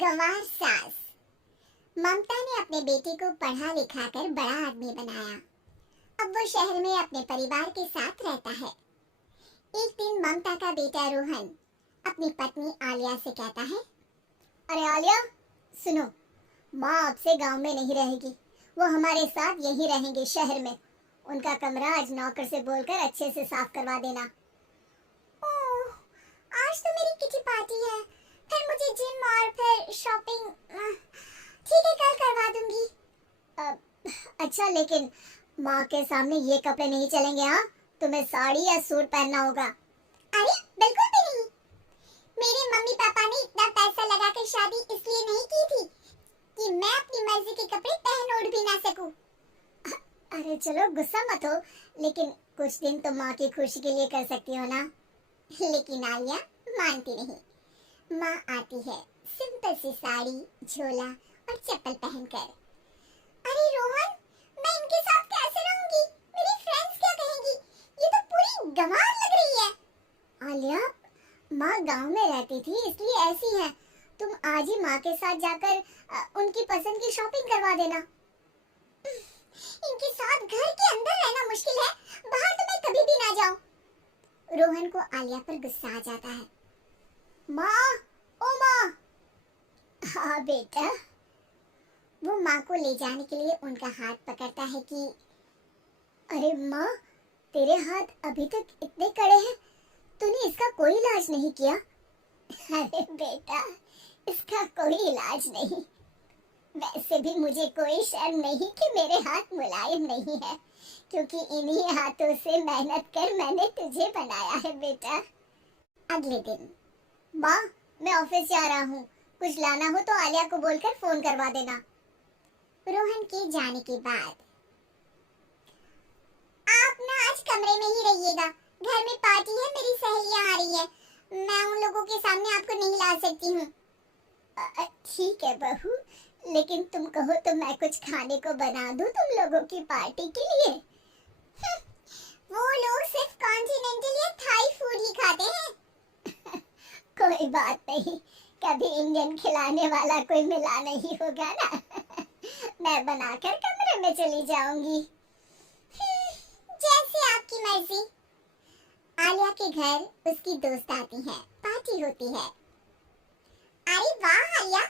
गंवार सास। ममता ने अपने बेटे को पढ़ा लिखा कर बड़ा आदमी बनाया। अब वो शहर में अपने परिवार के साथ रहता है। एक दिन ममता का बेटा रोहन अपनी पत्नी आलिया से कहता है, अरे आलिया सुनो, माँ आपसे गांव में नहीं रहेगी, वो हमारे साथ यहीं रहेंगे शहर में। उनका कमरा आज नौकर से बोलकर अच्छे से साफ करवा देना। ओह, आज तो मेरी किटी पार्टी है, फिर मुझे जिम और फिर शॉपिंग। ठीक है, कल करवा दूंगी। अच्छा, लेकिन माँ के सामने ये कपड़े नहीं चलेंगे। हाँ, तुम्हें साड़ी या सूट पहनना होगा। अरे बिल्कुल भी नहीं, मेरे मम्मी पापा ने इतना पैसा लगाकर शादी इसलिए नहीं की थी कि मैं अपनी मर्जी के कपड़े पहन ओढ़ भी ना सकूं। अरे चलो गुस्सा मत हो, लेकिन कुछ दिन तो माँ की खुशी के लिए कर सकती हो ना। लेकिन आलिया मानती नहीं। माँ आती है सिंपल सी साड़ी, झोला और चप्पल पहनकर। अरे रोहन, मैं इनके साथ कैसे रहूंगी? मेरी फ्रेंड्स क्या कहेंगी? ये तो पूरी गंवार लग रही है। आलिया, माँ गांव में रहती थी इसलिए ऐसी है। तुम आज ही माँ के साथ जाकर उनकी पसंद की शॉपिंग करवा देना। इनके साथ घर के अंदर रहना मुश्किल है, बाहर तो मैं कभी भी ना जाऊं। रोहन को आलिया पर गुस्सा आ जाता है। माँ, ओ माँ। हाँ बेटा। वो माँ को ले जाने के लिए उनका हाथ पकड़ता है कि अरे माँ, तेरे हाथ अभी तक इतने कड़े हैं, तूने इसका कोई इलाज नहीं किया? अरे बेटा, इसका कोई इलाज नहीं। वैसे भी मुझे कोई शर्म नहीं कि मेरे हाथ मुलायम नहीं है, क्योंकि इन्हीं हाथों से मेहनत कर मैंने तुझे बनाया है बेटा। अगले दिन, माँ मैं ऑफिस जा रहा हूँ, कुछ लाना हो तो आलिया को बोलकर फोन करवा देना। रोहन के जाने के बाद, आप ना आज कमरे में ही रहिएगा, घर में पार्टी है, मेरी सहेलियां आ रही है, मैं उन लोगों के सामने आपको नहीं ला सकती हूँ। ठीक है बहू, लेकिन तुम कहो तो मैं कुछ खाने को बना दूं तुम लोगों की पार्टी के लिए। वो लोग सिर्फ कॉन्टिनेंटल या थाई फूड ही खाते हैं। कोई बात नहीं, कभी इंडियन खिलाने वाला कोई मिला नहीं होगा ना। मैं बनाकर कमरे में चली जाऊंगी। जैसे आपकी मर्जी। आलिया के घर उसकी दोस्त आती है, पार्टी होती है। अरे वाह आलिया,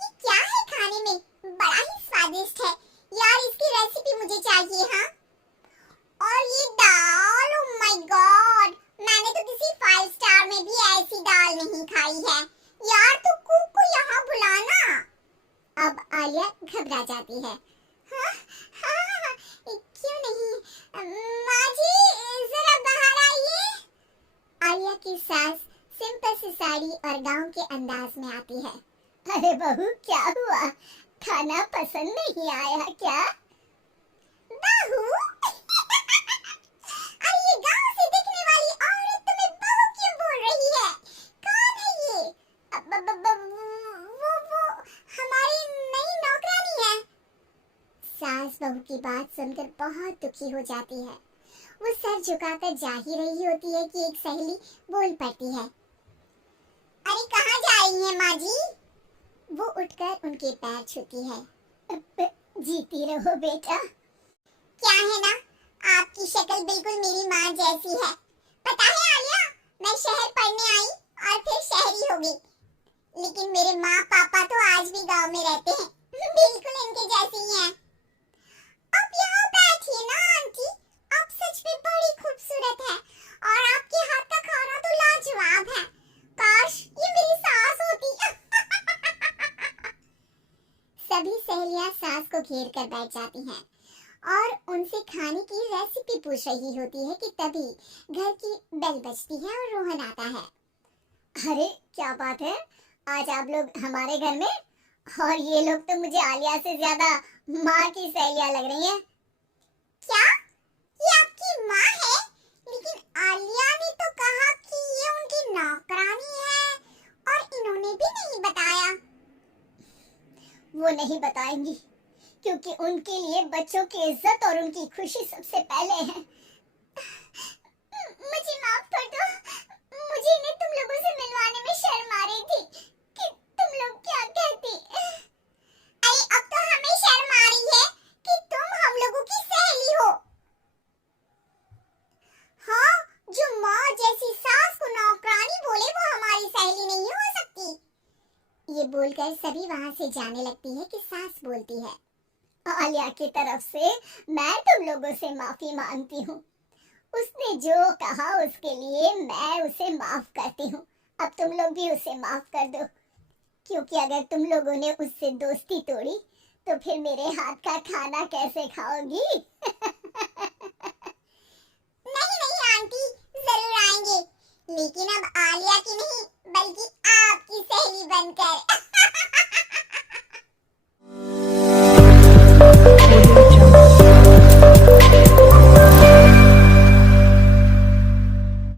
ये क्या है खाने में? बड़ा ही स्वादिष्ट है यार, इसकी रेसिपी मुझे चाहिए। हाँ, और ये दाल, ओह माय गॉड, मैंने तो किसी 5 स्टार में भी ऐसी दाल नहीं खाई है यार, तो कुक को यहाँ बुलाना। अब आलिया घबरा जाती है। हाँ, हाँ, क्यों नहीं, माँ जी जरा बाहर आइए। आलिया की सास सिंपल सी साड़ी और गांव के अंदाज में आती है। अरे बहू, क्या हुआ? खाना पसंद नहीं आया क्या? बहू? अरे ये गांव से दिखने वाली औरत तुम्हें बहू क्यों बोल रही है? कौन है ये? वो हमारी नई नौकरानी है। सास बहू की बात सुनकर बहुत दुखी हो जाती है। वो सर झुकाकर जा ही रही होती है कि एक सहेली बोल पड़ती है। अरे कहाँ जा रही है माँ जी? वो उठकर उनके पैर छूती है। जीती रहो बेटा। क्या है ना, आपकी शक्ल बिल्कुल मेरी माँ जैसी है। पता है आलिया, मैं शहर पढ़ने आई और फिर शहरी हो गई, लेकिन मेरे माँ पापा तो आज भी गांव में रहते हैं, बिल्कुल इनके जैसे ही हैं। अब यहाँ बैठिए ना आंटी, आप सच में बड़ी खूबसूरत है और आपके हाथ का खाना तो लाजवाब है। काश ये मेरी सास होती। सभी सहेलियां सास को घेर कर बैठ जाती हैं और उनसे खाने की रेसिपी पूछ रही होती है कि तभी घर की बेल बजती है और रोहन आता है। अरे क्या बात है, आज आप लोग हमारे घर में? और ये लोग तो मुझे आलिया से ज्यादा माँ की सहेलियां लग रही हैं। क्या ये आपकी माँ है? लेकिन आलिया ने तो कहा कि ये उनकी नौकरानी है और इन्होंने भी नहीं बताया। वो नहीं बताएंगी, क्योंकि उनके लिए बच्चों की इज्जत और उनकी खुशी सबसे पहले है। मुझे माफ कर दो, मुझे इन्हें तुम लोगों से मिलवाने में शर्म आ रही थी कि तुम लोग क्या कहते बोलकर सभी वहां से जाने लगती है कि सास बोलती है, आलिया की तरफ से मैं तुम लोगों से माफी मांगती हूँ। उसने जो कहा उसके लिए मैं उसे माफ करती हूँ। अब तुम लोग भी उसे माफ कर दो, क्योंकि अगर तुम लोगों ने उससे दोस्ती तोड़ी तो फिर मेरे हाथ का खाना कैसे खाओगी?